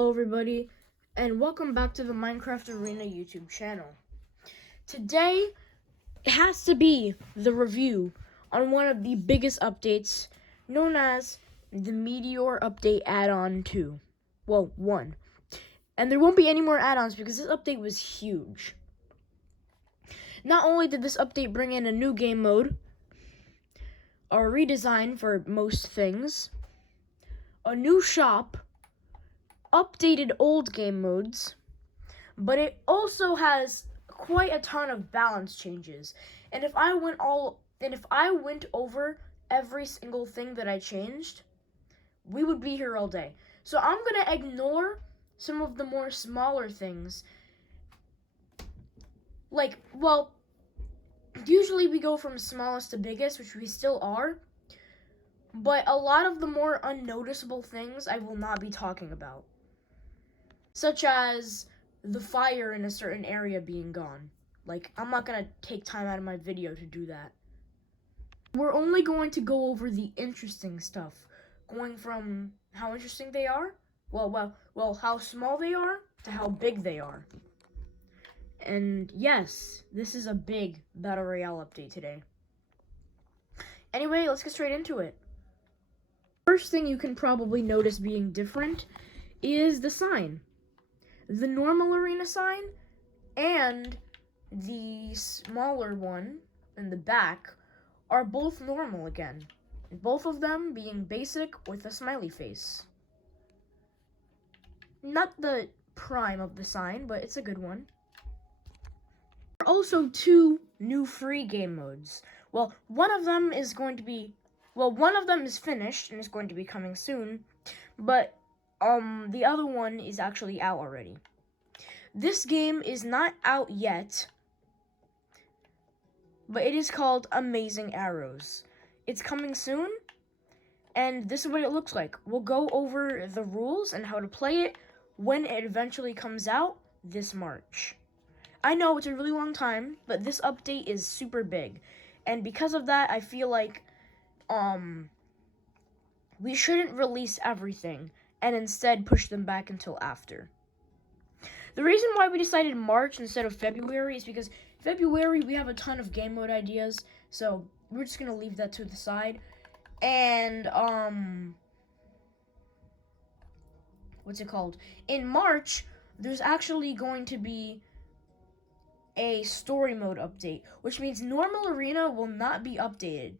Hello everybody, and welcome back to the Minecraft Arena YouTube channel. Today, it has to be the review on one of the biggest updates, known as the Meteor Update Add-on 2. Well, 1. And there won't be any more add-ons because this update was huge. Not only did this update bring in a new game mode, a redesign for most things, a new shop, updated old game modes, but it also has quite a ton of balance changes. And if I went over every single thing that I changed, we would be here all day. So I'm gonna ignore some of the more smaller things. Usually we go from smallest to biggest, which we still are, but a lot of the more unnoticeable things I will not be talking about. Such as the fire in a certain area being gone. I'm not gonna take time out of my video to do that. We're only going to go over the interesting stuff, going from how interesting they are, how small they are, to how big they are. And yes, this is a big Battle Royale update today. Anyway, let's get straight into it. First thing you can probably notice being different is the sign. The normal arena sign and the smaller one in the back are both normal again. Both of them being basic with a smiley face. Not the prime of the sign, but it's a good one. There are also two new free game modes. One of them is finished and is going to be coming soon, but the other one is actually out already. This game is not out yet, but it is called Amazing Arrows. It's coming soon, and this is what it looks like. We'll go over the rules and how to play it when it eventually comes out this March. I know it's a really long time, but this update is super big, and because of that, I feel like we shouldn't release everything and instead push them back until after. The reason why we decided March instead of February is because February we have a ton of game mode ideas, so we're just gonna leave that to the side. And in March, there's actually going to be a story mode update, which means normal arena will not be updated.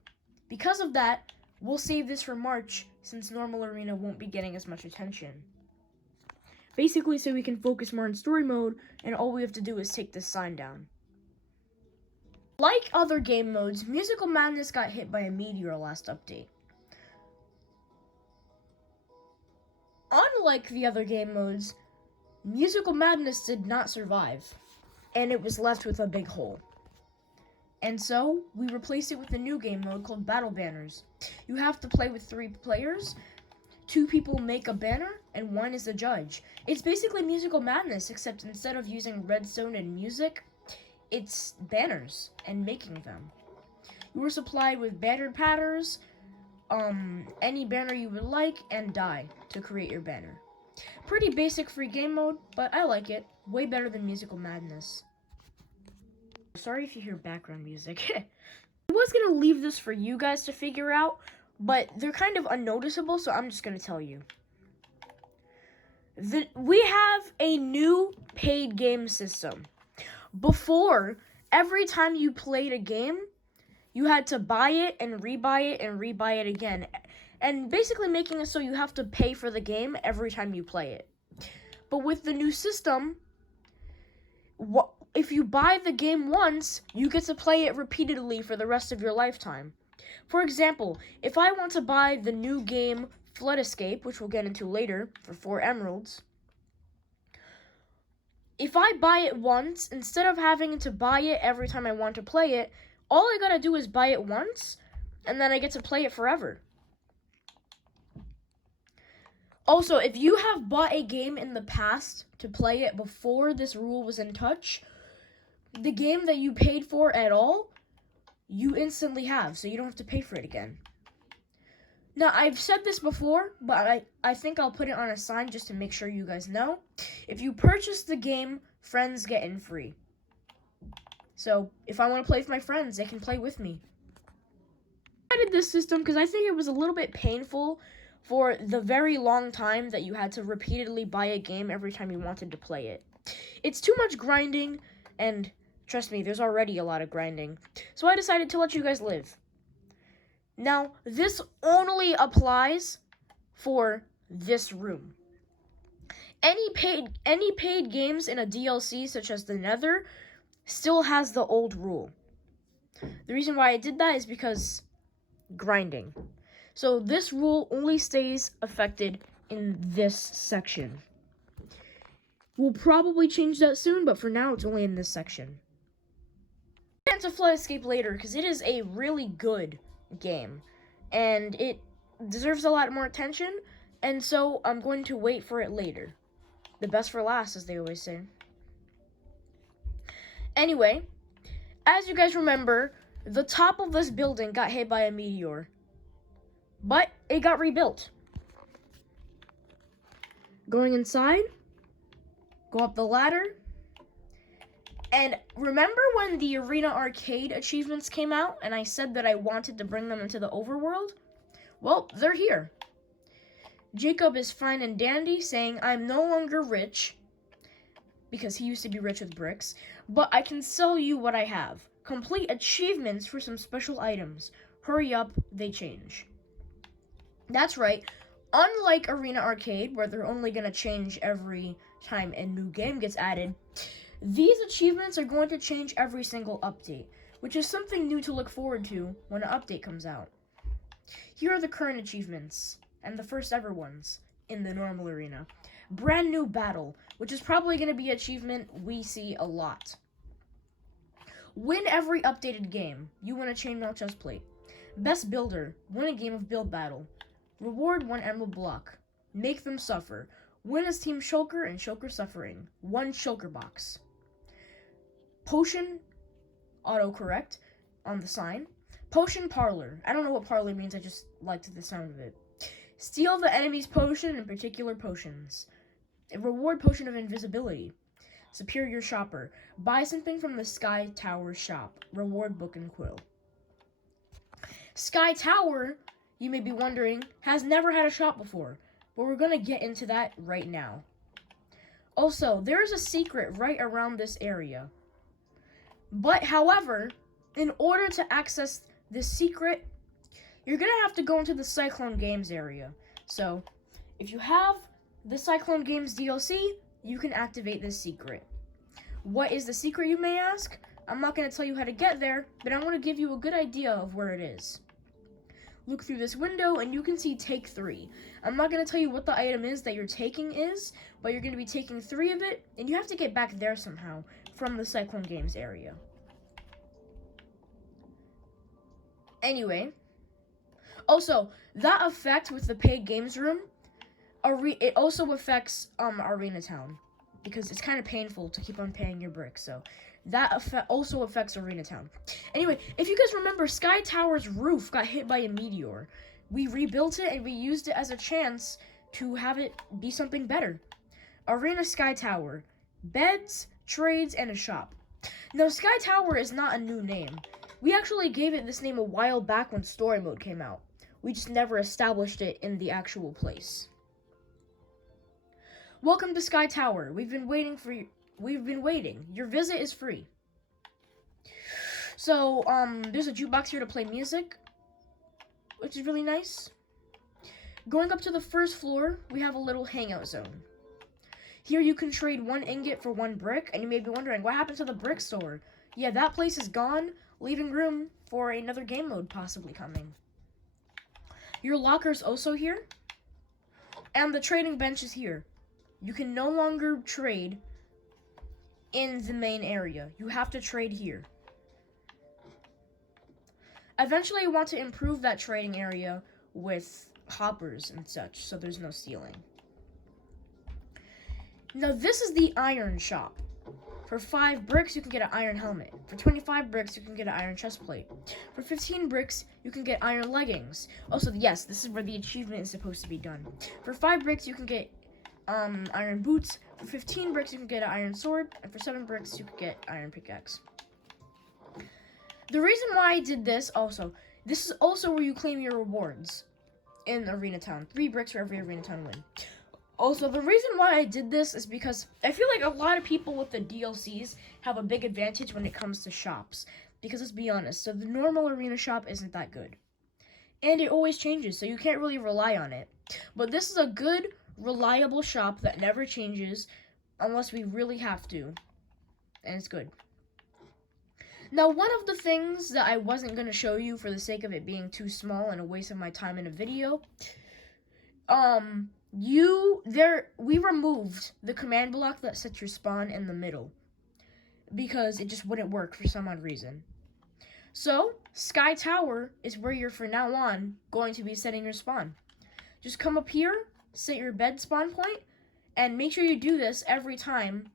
Because of that, we'll save this for March, since normal arena won't be getting as much attention. Basically, so we can focus more on story mode, and all we have to do is take this sign down. Like other game modes, Musical Madness got hit by a meteor last update. Unlike the other game modes, Musical Madness did not survive, and it was left with a big hole. And so, we replaced it with a new game mode called Battle Banners. You have to play with 3 players. 2 people make a banner, and 1 is the judge. It's basically Musical Madness, except instead of using redstone and music, it's banners and making them. You are supplied with banner patterns, any banner you would like, and dye to create your banner. Pretty basic free game mode, but I like it. Way better than Musical Madness. Sorry if you hear background music. I was gonna leave this for you guys to figure out, but they're kind of unnoticeable, so I'm just gonna tell you. We have a new paid game system. Before, every time you played a game, you had to buy it and rebuy it and rebuy it again. And basically making it so you have to pay for the game every time you play it. But with the new system, if you buy the game once, you get to play it repeatedly for the rest of your lifetime. For example, if I want to buy the new game Flood Escape, which we'll get into later, for 4 emeralds, if I buy it once, instead of having to buy it every time I want to play it, all I gotta do is buy it once, and then I get to play it forever. Also, if you have bought a game in the past to play it before this rule was in touch, the game that you paid for at all, you instantly have, so you don't have to pay for it again. Now, I've said this before, but I think I'll put it on a sign just to make sure you guys know. If you purchase the game, friends get in free. So, if I want to play with my friends, they can play with me. I did this system because I think it was a little bit painful for the very long time that you had to repeatedly buy a game every time you wanted to play it. It's too much grinding, and trust me, there's already a lot of grinding. So I decided to let you guys live. Now, this only applies for this room. Any paid games in a DLC, such as the Nether, still has the old rule. The reason why I did that is because grinding. So this rule only stays affected in this section. We'll probably change that soon, but for now, it's only in this section. I'll get into Flood Escape later, because it is a really good game, and it deserves a lot more attention, and so I'm going to wait for it later. The best for last, as they always say. Anyway, as you guys remember, the top of this building got hit by a meteor, but it got rebuilt. Going inside, go up the ladder, and remember when the Arena Arcade achievements came out and I said that I wanted to bring them into the overworld? Well, they're here. Jacob is fine and dandy, saying I'm no longer rich, because he used to be rich with bricks, but I can sell you what I have. Complete achievements for some special items. Hurry up, they change. That's right. Unlike Arena Arcade, where they're only going to change every time a new game gets added, these achievements are going to change every single update, which is something new to look forward to when an update comes out. Here are the current achievements, and the first ever ones in the normal arena. Brand new battle, which is probably going to be an achievement we see a lot. Win every updated game. You win a chainmail chest plate. Best builder. Win a game of build battle. Reward 1 emerald block. Make them suffer. Win as Team Shulker and Shulker Suffering. 1 Shulker box. Potion autocorrect on the sign. Potion parlor. I don't know what parlor means, I just liked the sound of it. Steal the enemy's potion, in particular potions. Reward potion of invisibility. Superior shopper. Buy something from the Sky Tower shop. Reward book and quill. Sky Tower, you may be wondering, has never had a shop before, but we're going to get into that right now. Also, there is a secret right around this area. But, however, in order to access this secret, you're going to have to go into the Cyclone Games area. So, if you have the Cyclone Games DLC, you can activate this secret. What is the secret, you may ask? I'm not going to tell you how to get there, but I want to give you a good idea of where it is. Look through this window and you can see take 3. I'm not going to tell you what the item is that you're taking is, but you're going to be taking 3 of it, and you have to get back there somehow from the Cyclone Games area. Anyway, also, that effect with the paid games room, it also affects Arena Town, because it's kind of painful to keep on paying your bricks, so that also affects Arena Town. Anyway, if you guys remember, Sky Tower's roof got hit by a meteor. We rebuilt it and we used it as a chance to have it be something better. Arena Sky Tower. Beds, trades, and a shop. Now, Sky Tower is not a new name. We actually gave it this name a while back when story mode came out. We just never established it in the actual place. Welcome to Sky Tower. We've been waiting. Your visit is free. So, there's a jukebox here to play music, which is really nice. Going up to the first floor, we have a little hangout zone. Here you can trade 1 ingot for 1 brick, and you may be wondering, what happened to the brick store? Yeah, that place is gone, leaving room for another game mode possibly coming. Your locker's also here, and the trading bench is here. You can no longer trade in the main area. You have to trade here. Eventually, I want to improve that trading area with hoppers and such, so there's no stealing. Now, this is the iron shop. For 5 bricks, you can get an iron helmet. For 25 bricks, you can get an iron chest plate. For 15 bricks, you can get iron leggings. Also, yes, this is where the achievement is supposed to be done. For 5 bricks, you can get iron boots. For 15 bricks, you can get an iron sword. And for 7 bricks, you can get iron pickaxe. The reason why I did this is also where you claim your rewards in Arena Town. 3 bricks for every Arena Town win. Also, the reason why I did this is because I feel like a lot of people with the DLCs have a big advantage when it comes to shops. Because let's be honest, so the normal arena shop isn't that good. And it always changes, so you can't really rely on it. But this is a good, reliable shop that never changes unless we really have to. And it's good. Now, one of the things that I wasn't going to show you for the sake of it being too small and a waste of my time in a video, we removed the command block that sets your spawn in the middle because it just wouldn't work for some odd reason. So, Sky Tower is where you're from now on going to be setting your spawn. Just come up here, set your bed spawn point, and make sure you do this every time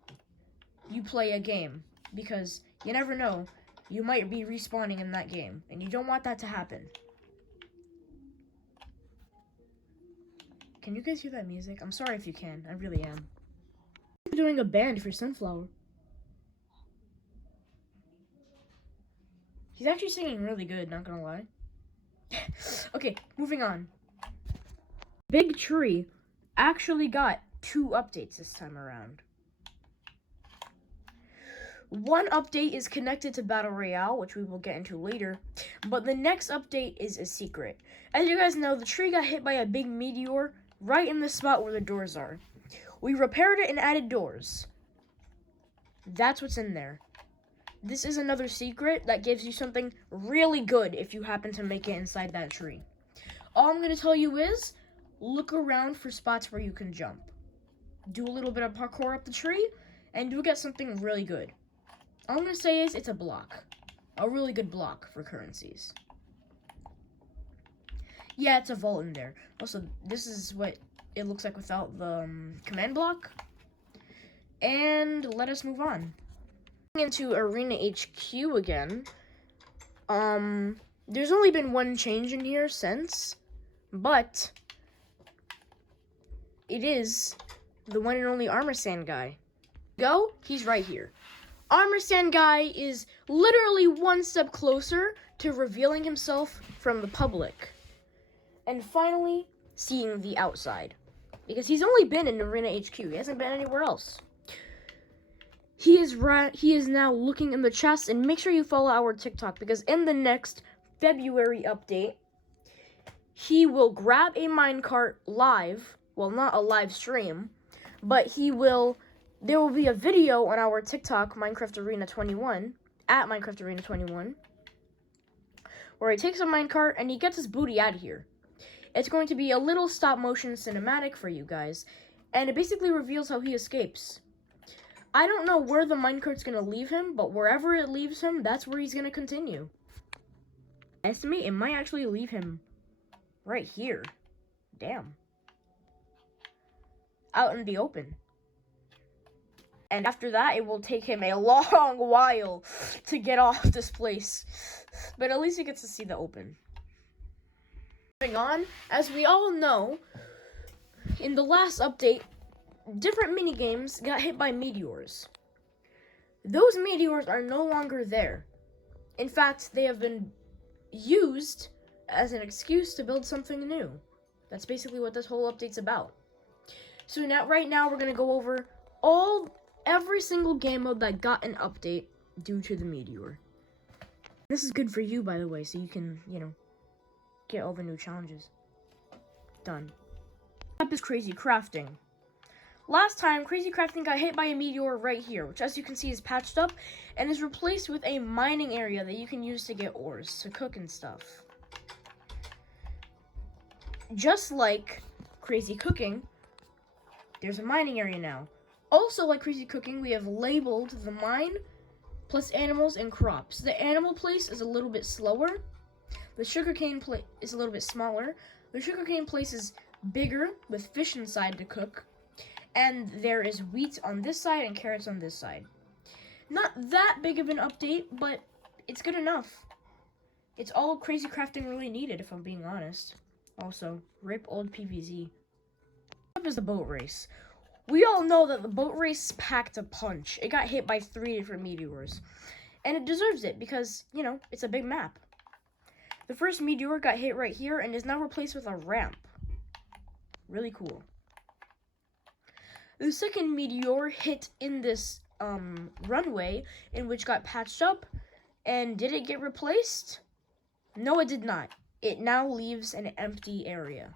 you play a game because you never know, you might be respawning in that game and you don't want that to happen. Can you guys hear that music? I'm sorry if you can. I really am. I'm doing a band for Sunflower. He's actually singing really good, not gonna lie. Okay, moving on. Big Tree actually got 2 updates this time around. One update is connected to Battle Royale, which we will get into later, but the next update is a secret. As you guys know, the tree got hit by a big meteor right in the spot where the doors are. We repaired it and added doors. That's what's in there. This is another secret that gives you something really good if you happen to make it inside that tree. All I'm going to tell you is, look around for spots where you can jump. Do a little bit of parkour up the tree, and you'll get something really good. All I'm going to say is, it's a block. A really good block for currencies. Yeah, it's a vault in there. Also, this is what it looks like without the command block. And let us move on. Into Arena HQ again. There's only been one change in here since, but it is the one and only Armor Stand guy. Go, he's right here. Armor Stand guy is literally one step closer to revealing himself from the public. And finally, seeing the outside. Because he's only been in Arena HQ. He hasn't been anywhere else. He is now looking in the chest, and make sure you follow our TikTok, because in the next February update, he will grab a minecart live. Well, not a live stream, but there will be a video on our TikTok, Minecraft Arena 21, at Minecraft Arena 21, where he takes a minecart and he gets his booty out of here. It's going to be a little stop-motion cinematic for you guys, and it basically reveals how he escapes. I don't know where the minecart's going to leave him, but wherever it leaves him, that's where he's going to continue. I estimate it might actually leave him right here. Damn. Out in the open. And after that, it will take him a long while to get off this place. But at least he gets to see the open. Moving on, as we all know, in the last update, different minigames got hit by meteors. Those meteors are no longer there. In fact, they have been used as an excuse to build something new. That's basically what this whole update's about. So right now we're going to go over every single game mode that got an update due to the meteor. This is good for you, by the way, so you can, get all the new challenges done. Up is Crazy Crafting. Last time, Crazy Crafting got hit by a meteor right here, which as you can see is patched up and is replaced with a mining area that you can use to get ores, to cook and stuff. Just like Crazy Cooking, there's a mining area now. Also, like Crazy Cooking, we have labeled the mine plus animals and crops. The animal place is a little bit slower. The sugarcane place is a little bit smaller. The sugarcane place is bigger with fish inside to cook. And there is wheat on this side and carrots on this side. Not that big of an update, but it's good enough. It's all crazy crafting really needed, if I'm being honest. Also, rip old PVZ. Up is the boat race. We all know that the boat race packed a punch. It got hit by 3 different meteors. And it deserves it because, you know, it's a big map. The first meteor got hit right here and is now replaced with a ramp. Really cool. The second meteor hit in this runway, in which got patched up. And did it get replaced? No, it did not. It now leaves an empty area.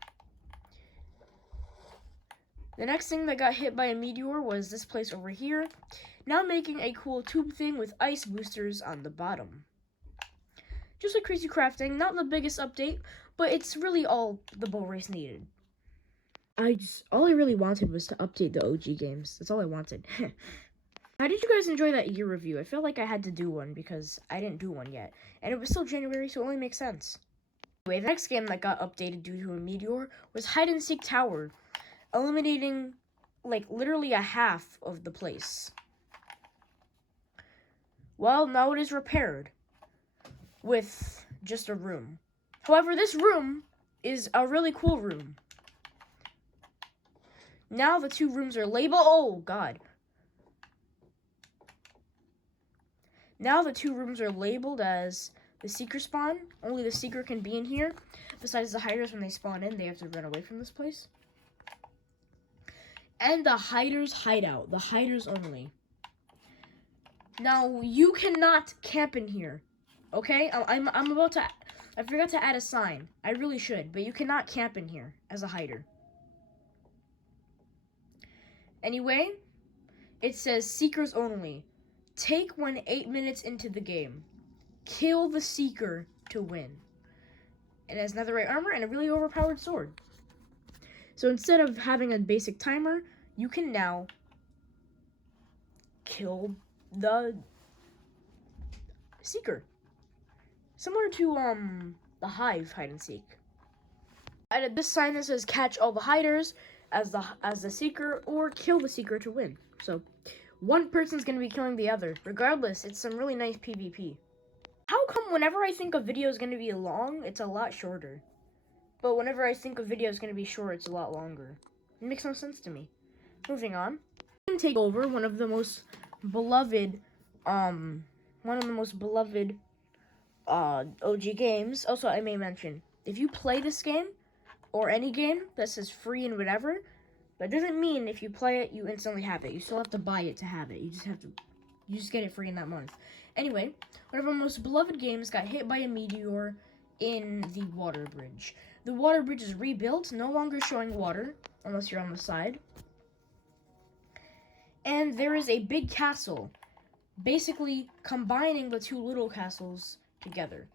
The next thing that got hit by a meteor was this place over here, now making a cool tube thing with ice boosters on the bottom. Just like crazy crafting, not the biggest update, but it's really all the boat race needed. All I really wanted was to update the OG games. That's all I wanted. How did you guys enjoy that year review? I feel like I had to do one because I didn't do one yet. And it was still January, so it only makes sense. Anyway, the next game that got updated due to a meteor was Hide and Seek Tower, eliminating like literally a half of the place. Well, now it is repaired with just a room. However, this room is a really cool room. Now the 2 rooms are labeled. Oh, God. Now the 2 rooms are labeled as the seeker spawn. Only the seeker can be in here. Besides the hiders, when they spawn in, they have to run away from this place. And the hiders hideout. The hiders only. Now, you cannot camp in here. Okay? I'm about to... I forgot to add a sign. I really should. But you cannot camp in here as a hider. Anyway, it says seekers only. Take one 8 minutes into the game. Kill the seeker to win. It has netherite armor and a really overpowered sword. So instead of having a basic timer, you can now kill the seeker. Similar to the Hive hide and seek. And this sign that says catch all the hiders as the seeker or kill the seeker to win. So one person's going to be killing the other. Regardless, it's some really nice PvP. How come whenever I think a video is going to be long, it's a lot shorter? But whenever I think a video is going to be short, it's a lot longer. It makes no sense to me. Moving on. Take over one of the most beloved, OG games. Also, I may mention, if you play this game, or any game that says free and whatever, that doesn't mean if you play it, you instantly have it. You still have to buy it to have it. You just get it free in that month. Anyway, one of our most beloved games got hit by a meteor in the water bridge. The water bridge is rebuilt, no longer showing water, unless you're on the side. And there is a big castle, basically combining the 2 little castles together.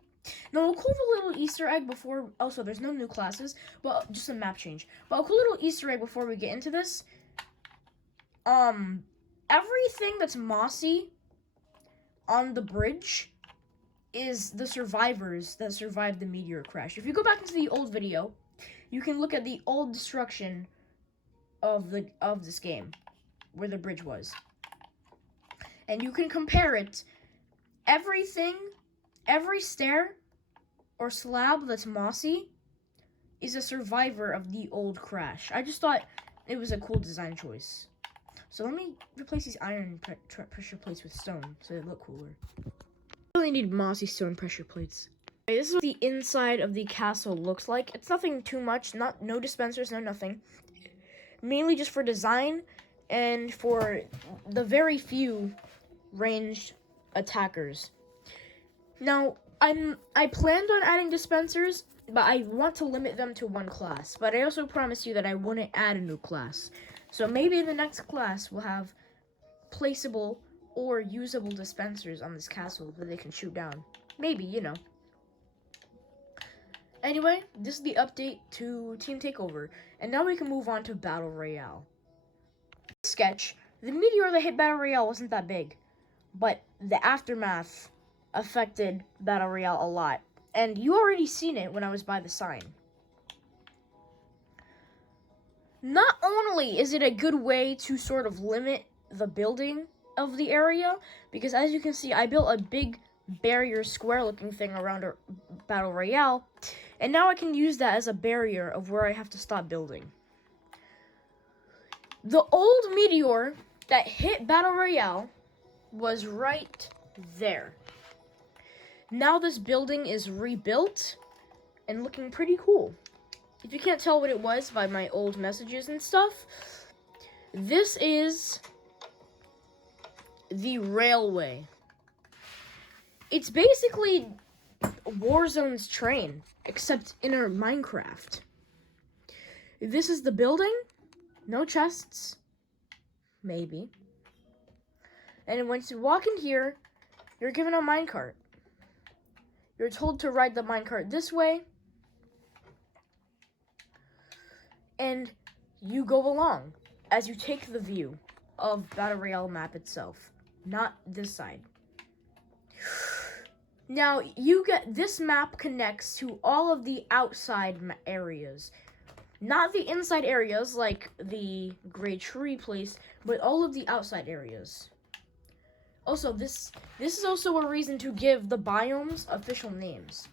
Now, a cool little Easter egg before... Also, there's no new classes, but just a map change. But a cool little Easter egg before we get into this. Everything that's mossy on the bridge is the survivors that survived the meteor crash. If you go back into the old video, you can look at the old destruction of this game, where the bridge was. And you can compare it. Everything... Every stair or slab that's mossy is a survivor of the old crash. I just thought it was a cool design choice. So let me replace these iron pressure plates with stone so they look cooler. I really need mossy stone pressure plates. Okay, this is what the inside of the castle looks like. It's nothing too much, no dispensers, no nothing. Mainly just for design and for the very few ranged attackers. Now, I planned on adding dispensers, but I want to limit them to 1 class. But I also promised you that I wouldn't add a new class. So maybe the next class will have placeable or usable dispensers on this castle that they can shoot down. Maybe, you know. Anyway, this is the update to Team Takeover. And now we can move on to Battle Royale. Sketch. The meteor that hit Battle Royale wasn't that big. But the aftermath affected Battle Royale a lot. And you already seen it when I was by the sign. Not only is it a good way to sort of limit the building of the area, because as you can see, I built a big barrier square looking thing around a Battle Royale, and now I can use that as a barrier of where I have to stop building. The old meteor that hit Battle Royale was right there. Now this building is rebuilt and looking pretty cool. If you can't tell what it was by my old messages and stuff, this is the railway. It's basically Warzone's train, except in our Minecraft. This is the building. No chests. Maybe. And once you walk in here, you're given a minecart. You're told to ride the minecart this way. And you go along as you take the view of Battle Royale map itself. Not this side. Now, this map connects to all of the outside areas. Not the inside areas like the gray tree place, but all of the outside areas. Also, this is also a reason to give the biomes official names.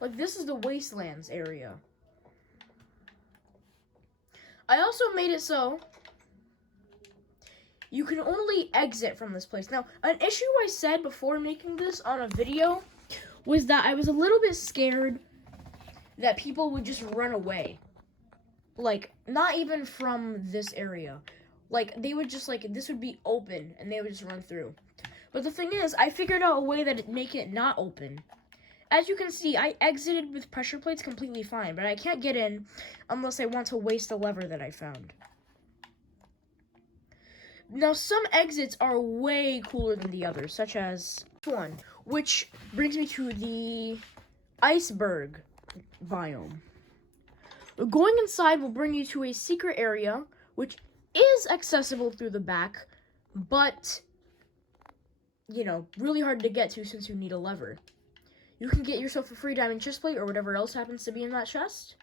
Like, this is the Wastelands area. I also made it so you can only exit from this place. Now, an issue I said before making this on a video was that I was a little bit scared that people would just run away. Like, not even from this area. Like, they would just, like, this would be open, and they would just run through. But the thing is, I figured out a way that make it not open. As you can see, I exited with pressure plates completely fine, but I can't get in unless I want to waste a lever that I found. Now, some exits are way cooler than the others, such as one, which brings me to the iceberg biome. Going inside will bring you to a secret area, which is accessible through the back, but, you know, really hard to get to since you need a lever. You can get yourself a free diamond chest plate or whatever else happens to be in that chest.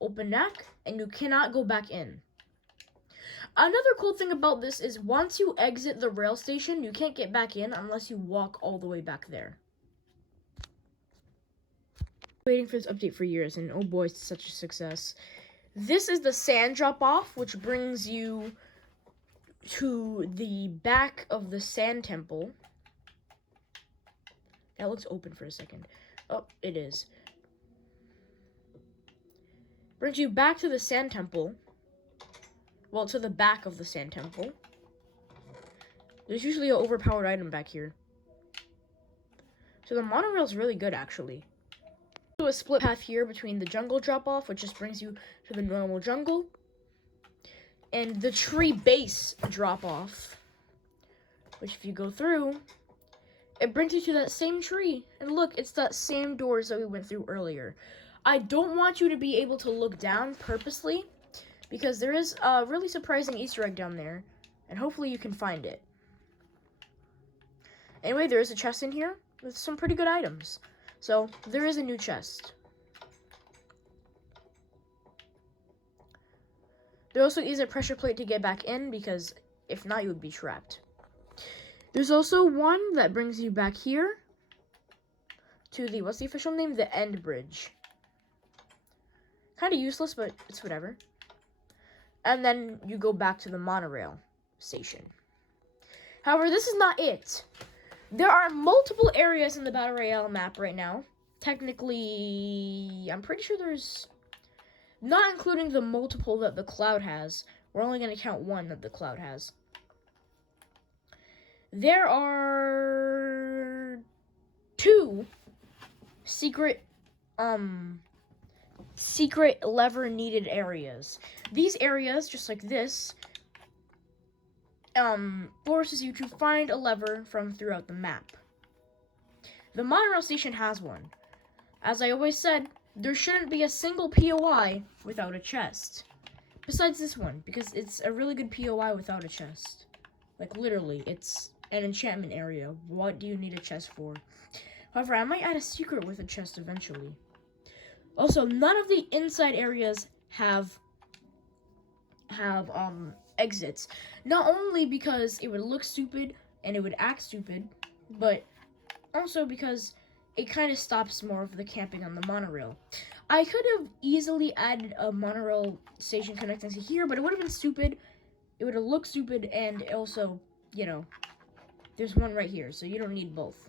Open neck, and you cannot go back in. Another cool thing about this is once you exit the rail station, you can't get back in unless you walk all the way back there. Waiting for this update for years, and oh boy, it's such a success. This is the sand drop-off, which brings you to the back of the sand temple. That looks open for a second. Oh, it is. Brings you back to the sand temple. Well, to the back of the sand temple. There's usually an overpowered item back here. So the monorail is really good, actually. A split path here between the jungle drop-off, which just brings you to the normal jungle, and the tree base drop-off, which if you go through, it brings you to that same tree. And look, it's that same doors that we went through earlier. I don't want you to be able to look down purposely, because there is a really surprising Easter egg down there, and hopefully you can find it. Anyway, there is a chest in here with some pretty good items. So, there is a new chest. There also is a pressure plate to get back in, because if not, you would be trapped. There's also one that brings you back here to the, what's the official name? The End Bridge. Kind of useless, but it's whatever. And then you go back to the monorail station. However, this is not it. There are multiple areas in the Battle Royale map right now. Technically, I'm pretty sure there's, not including the multiple that the cloud has. We're only going to count one that the cloud has. There are 2 secret lever needed areas. These areas, just like this, forces you to find a lever from throughout the map. The monorail station has one. As I always said, there shouldn't be a single POI without a chest. Besides this one, because it's a really good POI without a chest. Like, literally, it's an enchantment area. What do you need a chest for? However, I might add a secret with a chest eventually. Also, none of the inside areas have exits. Not only because it would look stupid and it would act stupid, but also because it kind of stops more of the camping on the monorail. I could have easily added a monorail station connecting to here, but it would have been stupid. It would have looked stupid, and also, you know, there's one right here, so you don't need both.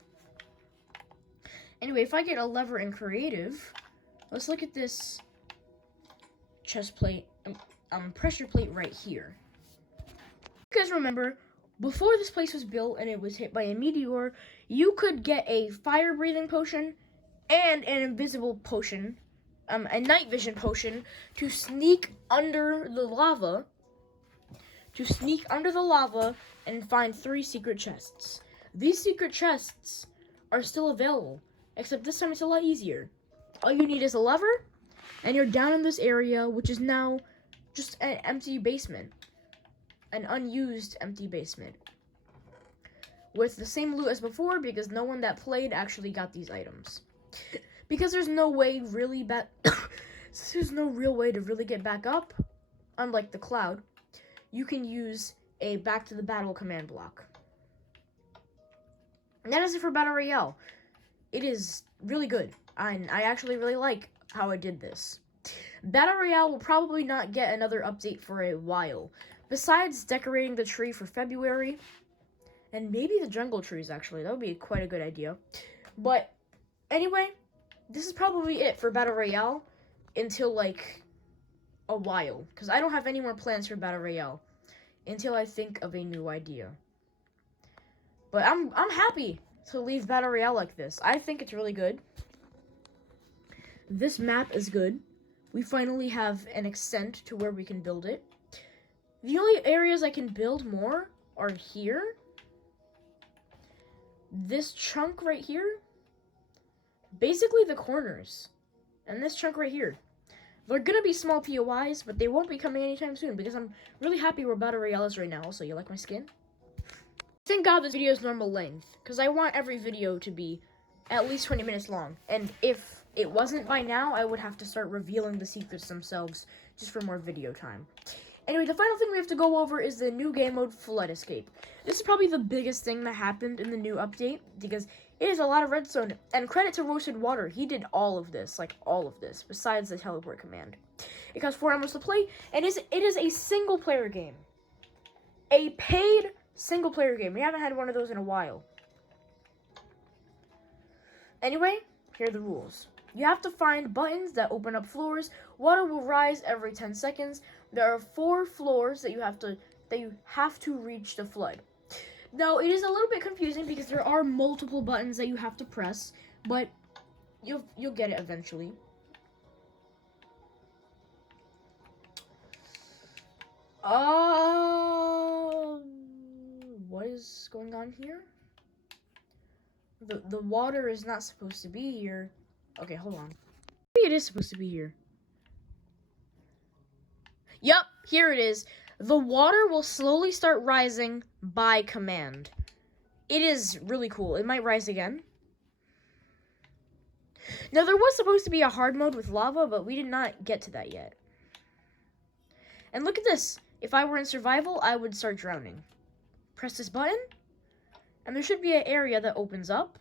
Anyway, if I get a lever in creative, let's look at this chest plate, pressure plate right here. You guys remember, before this place was built and it was hit by a meteor, you could get a fire breathing potion and an invisible potion, a night vision potion, to sneak under the lava. And find 3 secret chests. These secret chests are still available, except this time it's a lot easier. All you need is a lever, and you're down in this area, which is now just an empty basement. An unused empty basement. With the same loot as before, because no one that played actually got these items. Because there's no way really there's no real way to really get back up, unlike the cloud. You can use a back to the battle command block. And that is it for Battle Royale. It is really good. I actually really like how I did this. Battle Royale will probably not get another update for a while. Besides decorating the tree for February, and maybe the jungle trees actually. That would be quite a good idea. But anyway, this is probably it for Battle Royale until like a while, because I don't have any more plans for Battle Royale until I think of a new idea. But I'm happy to leave Battle Royale like this. I think it's really good. This map is good. We finally have an extent to where we can build it. The only areas I can build more are here, this chunk right here, basically the corners, and this chunk right here. They're gonna be small POIs, but they won't be coming anytime soon because I'm really happy where Battle Royale is right now. Also, you like my skin? Thank God this video is normal length, because I want every video to be at least 20 minutes long. And if it wasn't by now, I would have to start revealing the secrets themselves just for more video time. Anyway, the final thing we have to go over is the new game mode, Flood Escape. This is probably the biggest thing that happened in the new update, because it is a lot of redstone, and credit to Roasted Water, he did all of this, besides the teleport command. It costs $4 to play, and it is a single-player game. A paid single-player game. We haven't had one of those in a while. Anyway, here are the rules. You have to find buttons that open up floors. Water will rise every 10 seconds. There are 4 floors that you have to reach the flood. Now, it is a little bit confusing because there are multiple buttons that you have to press, but you'll get it eventually. What is going on here? The water is not supposed to be here. Okay, hold on. Maybe it is supposed to be here. Yup, here it is. The water will slowly start rising by command. It is really cool. It might rise again. Now, there was supposed to be a hard mode with lava, but we did not get to that yet. And look at this. If I were in survival, I would start drowning. Press this button, and there should be an area that opens up.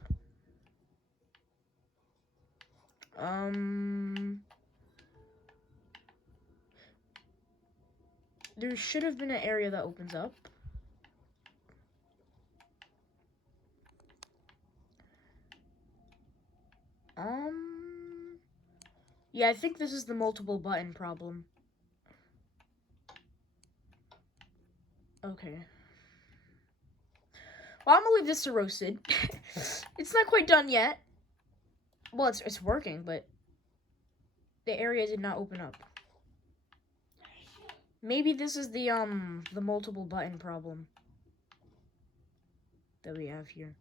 There should have been an area that opens up. Yeah, I think this is the multiple button problem. Okay. Well, I'm gonna leave this to Roasted. It's not quite done yet. Well, it's working, but the area did not open up. Maybe this is the multiple button problem that we have here.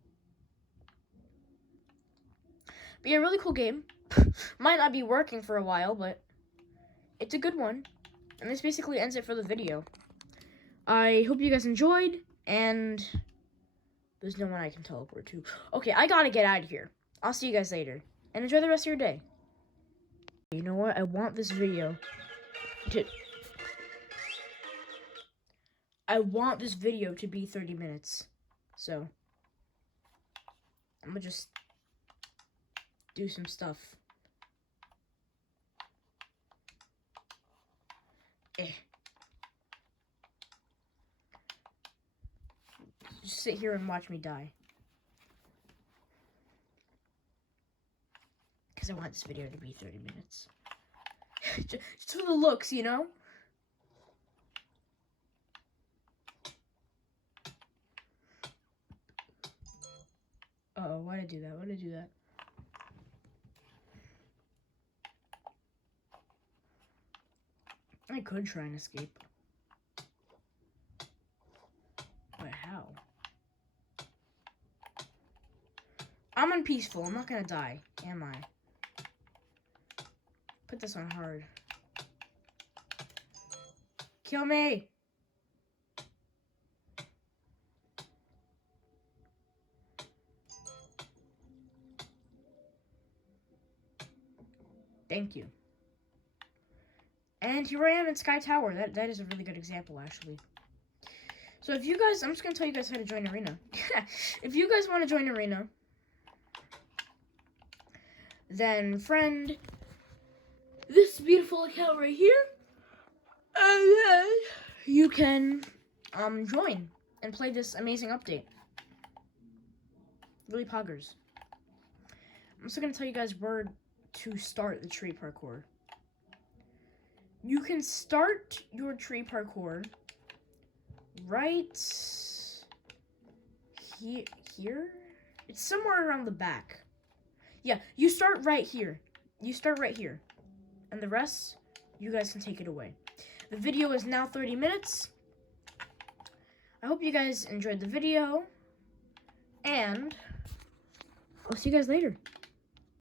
But yeah, really cool game. Might not be working for a while, but it's a good one. And this basically ends it for the video. I hope you guys enjoyed, and there's no one I can teleport to. Okay, I gotta get out of here. I'll see you guys later, and enjoy the rest of your day. You know what? I want this video to... I want this video to be 30 minutes. So, I'm gonna just do some stuff. Just sit here and watch me die. Because I want this video to be 30 minutes. Just for the looks, you know? Uh-oh, why'd I do that? Why'd I do that? I could try and escape. But how? I'm on peaceful. I'm not gonna die, am I? Put this on hard. Kill me! Thank you. And here I am in Sky Tower. That is a really good example, actually. So if you guys, I'm just gonna tell you guys how to join Arena. If you guys want to join Arena, then friend this beautiful account right here, and then you can join and play this amazing update. Really poggers. I'm also gonna tell you guys where to start the tree parkour. You can start your tree parkour right here. It's somewhere around the back. Yeah, you start right here. You start right here. And the rest, you guys can take it away. The video is now 30 minutes. I hope you guys enjoyed the video. And I'll see you guys later.